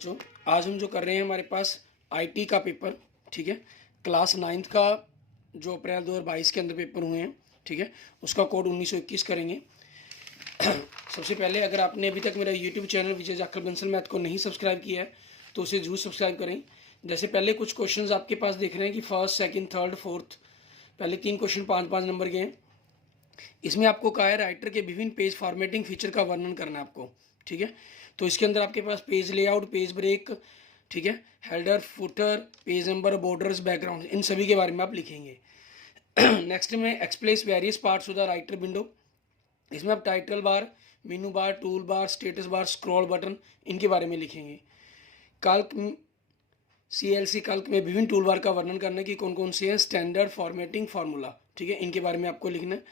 जो आज हम जो कर रहे हैं हमारे पास आईटी का पेपर, ठीक है। क्लास 9th का जो अप्रैल 2022 के अंदर पेपर हुए हैं, ठीक है, उसका कोड 1921 करेंगे। सबसे पहले अगर आपने अभी तक मेरा यूट्यूब चैनल विजय जाखड़ बंसल मैथ को नहीं सब्सक्राइब किया है तो उसे जरूर सब्सक्राइब करें। जैसे पहले कुछ क्वेश्चंस आपके पास देख रहे हैं कि फर्स्ट, सेकंड, थर्ड, फोर्थ, पहले 3 क्वेश्चन 5-5 नंबर के हैं। इसमें आपको कहा है राइटर के विभिन्न पेज फॉर्मेटिंग फीचर का वर्णन करना है आपको, ठीक है। तो इसके अंदर आपके पास पेज लेआउट, पेज ब्रेक, ठीक है, header, footer, page number, borders, background, इन सभी के बारे में आप लिखेंगे। नेक्स्ट में explain various parts of the writer window. इसमें आप title bar, menu bar, tool bar, status bar, scroll button, इनके बारे में लिखेंगे। काल्क CLC काल्क में विभिन्न टूल बार का वर्णन करना है कि कौन कौन से हैं, स्टैंडर्ड, फॉर्मेटिंग, फार्मूला, ठीक है, इनके बारे में आपको लिखना है।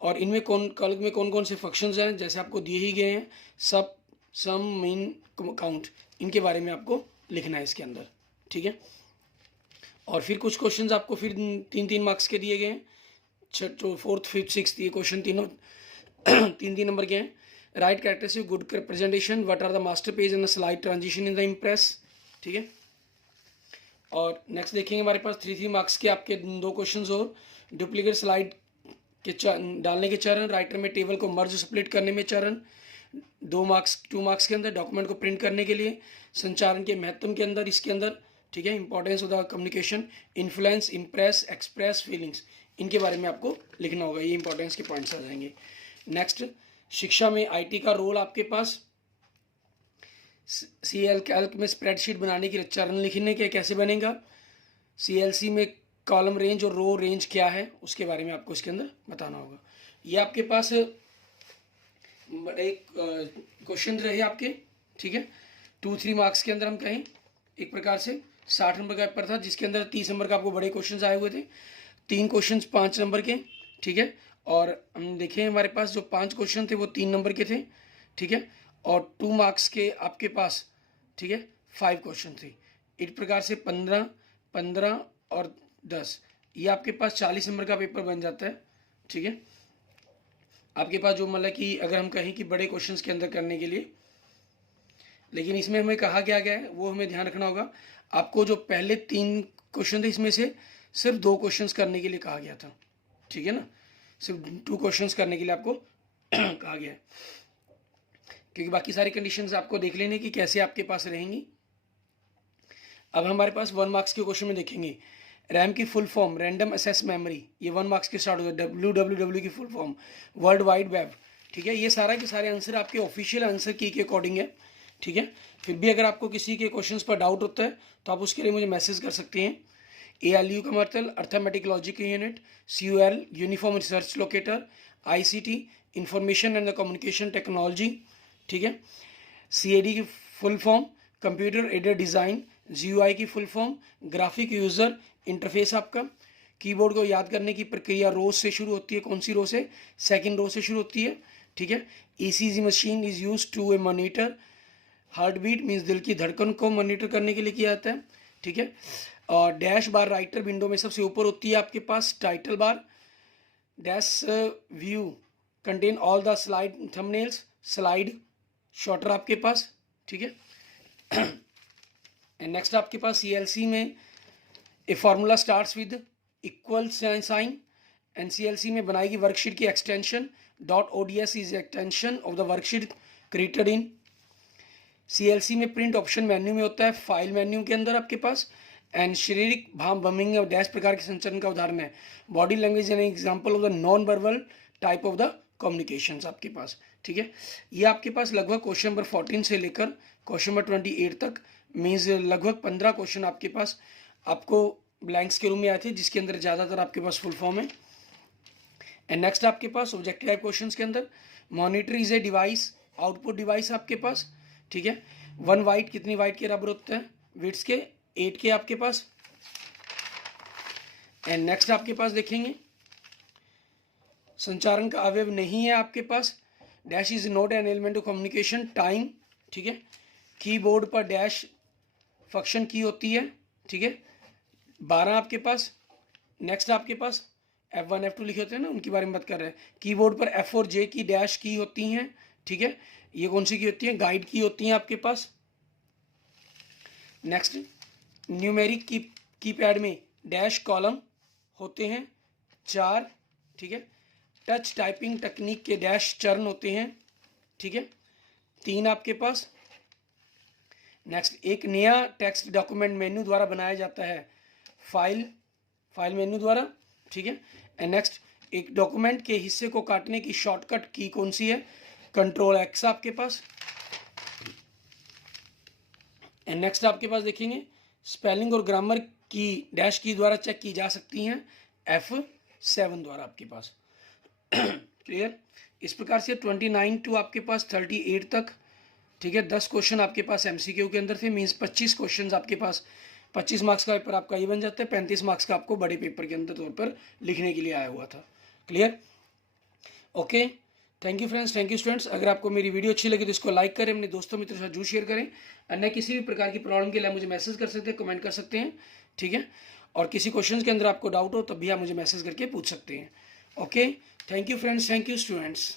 और इनमें काल्क में कौन कौन से फंक्शंस हैं जैसे आपको दिए ही गए हैं, सब, सम, मीन, काउंट, इनके बारे में आपको लिखना है इसके अंदर, ठीक है। और फिर कुछ क्वेश्चंस आपको फिर 3-3 मार्क्स के दिए गए हैं। तो फोर्थ, फिफ्थ, सिक्स्थ, ये क्वेश्चन तीनों 3-3 नंबर के हैं। Right characteristic good presentation, what are the master page and slide transition in the impress, ठीक है। और नेक्स्ट देखेंगे हमारे पास 3-3 मार्क्स के आपके 2 क्वेश्चन और डुप्लीकेट स्लाइड के डालने के चरण, राइटर में टेबल को मर्ज स्प्लिट करने में चरण, 2 मार्क्स के अंदर डॉक्यूमेंट को प्रिंट करने के लिए, संचारण के महत्व के अंदर, इसके अंदर, ठीक है, importance of the communication, influence, impress, express, feelings, इनके बारे में आपको लिखना होगा। ये इंपॉर्टेंस के पॉइंट्स आ जाएंगे। नेक्स्ट, शिक्षा में आईटी का रोल आपके पास CL कैल्क में स्प्रेडशीट बनाने के लिए चरण लिखने के कैसे बनेगा, CLC में कॉलम रेंज और रो रेंज क्या है उसके बारे में आपको इसके अंदर बताना होगा। ये आपके पास एक क्वेश्चन रहे आपके, ठीक है, 2-3 मार्क्स के अंदर हम कहें एक प्रकार से 60 नंबर का पेपर था जिसके अंदर 30 नंबर का आपको बड़े क्वेश्चन आए हुए थे, 3 क्वेश्चन 5 नंबर के, ठीक है। और हम देखें हमारे पास जो 5 क्वेश्चन थे वो 3 नंबर के थे, ठीक है, और 2 मार्क्स के आपके पास, ठीक है, 5 क्वेश्चन थे। इस प्रकार से 15, 15 और 10, ये आपके पास 40 नंबर का पेपर बन जाता है, ठीक है। आपके पास जो मतलब कि अगर हम कहें कि बड़े क्वेश्चंस के अंदर करने के लिए, लेकिन इसमें हमें कहा क्या गया है वो हमें ध्यान रखना होगा। आपको जो पहले 3 क्वेश्चन थे इसमें से सिर्फ 2 क्वेश्चंस करने के लिए कहा गया था, ठीक है ना, सिर्फ 2 क्वेश्चंस करने के लिए आपको कहा गया है, क्योंकि बाकी सारी कंडीशंस आपको देख लेने की कैसे आपके पास रहेंगी। अब हमारे पास 1 मार्क्स के क्वेश्चन में देखेंगे, रैम की full form, random access memory, ये 1 मार्क्स के स्टार्ट होता है। WWW की full form, world wide web, ठीक है। ये सारा के सारे आंसर आपके ऑफिशियल आंसर की के अकॉर्डिंग है, ठीक है। फिर भी अगर आपको किसी के क्वेश्चंस पर डाउट होता है तो आप उसके लिए मुझे मैसेज कर सकते हैं। ALU का मतलब arithmetic logic unit, CUL uniform research locator, ICT information and the communication technology, ठीक है। CAD की full form, computer aided design, GUI की full form, graphic user interface आपका। कीबोर्ड को याद करने की प्रक्रिया रोज से शुरू होती है, कौन सी रो से, सेकंड रो से शुरू होती है, ठीक है। ECG machine is use to a monitor, heart beat means दिल की धड़कन को मॉनिटर करने के लिए किया जाता है, ठीक है। और डैश बार राइटर विंडो में सबसे ऊपर होती है आपके पास, title bar, dash view contain all the slide thumbnails, slide sorter आपके पास, ठीक है। एंड नेक्स्ट आपके पास CLC में a formula starts with equal sign, and CLC में बनाएगी वर्कशीट की extension, .ods is extension of the worksheet created in. CLC में प्रिंट ऑप्शन मेन्यू में होता है, फाइल मेन्यू के अंदर आपके पास। एंड शारीरिक भाव बमिंग और डैश प्रकार के संचरण का उदाहरण है। Body language an example of the non verbal type of the communications आपके पास, ठीक है। ये आपके पास लगभग क्वेश्चन नंबर 14 से लेकर क्वेश्चन नंबर 28 तक, मीन्स लगभग 15 क्वेश्चन आपके पास आपको ब्लैंक्स के रूम में आए थे जिसके अंदर ज़्यादातर आपके पास फुल फॉर्म है। एंड नेक्स्ट आपके पास ऑब्जेक्टिव टाइप क्वेश्चंस के अंदर, monitor is a device, output device आपके पास, ठीक है। 1 वाइट कितनी वाइट के बराबर होता है, विड्स के 8 के आपके पास। एंड नेक्स्ट आपके पास देखेंगे, संचारण का अवयव नहीं है आपके पास, dash is not an element of communication, time, ठीक है। कीबोर्ड पर डैश फंक्शन की होती है, ठीक है, 12 आपके पास। नेक्स्ट आपके पास F1 F2 लिखे होते हैं ना, उनके बारे में बात कर रहे हैं। कीबोर्ड पर F और J की डैश की होती हैं, ठीक है। ये कौन सी की होती हैं, गाइड की होती हैं आपके पास। नेक्स्ट, न्यूमेरिक कीपैड में डैश कॉलम होते हैं 4, ठीक है। टच टाइपिंग टेक्निक के डैश चरण होते हैं, ठीक है, 3 आपके पास। नेक्स्ट, एक नया टेक्स्ट डॉक्यूमेंट मेन्यू द्वारा बनाया जाता है, फाइल मेन्यू द्वारा, ठीक है। एंड नेक्स्ट, एक डॉक्यूमेंट के हिस्से को काटने की शॉर्टकट की कौन सी है, Ctrl+X आपके पास। एंड नेक्स्ट आपके पास देखेंगे स्पेलिंग और ग्रामर की डैश की द्वारा चेक की जा सकती हैं, F7 द्वारा आपके पास। क्लियर। इस प्रकार से 29 टू आपके पास 38 तक, ठीक है, 10 क्वेश्चन आपके पास MCQ के अंदर थे, मीन्स 25 क्वेश्चन आपके पास, 25 मार्क्स का पेपर आपका ये बन जाता है, 35 मार्क्स का आपको बड़े पेपर के अंदर तौर पर लिखने के लिए आया हुआ था। Clear. Okay, thank you friends, thank you students. अगर आपको मेरी वीडियो अच्छी लगी तो इसको लाइक करें, अपने दोस्तों मित्रों के साथ जरूर शेयर करें। अन्य किसी भी प्रकार की प्रॉब्लम के लिए मुझे मैसेज कर सकते हैं, कमेंट कर सकते हैं, ठीक है। और किसी क्वेश्चन के अंदर आपको डाउट हो तब भी आप मुझे मैसेज करके पूछ सकते हैं। Okay, thank you friends, thank you students.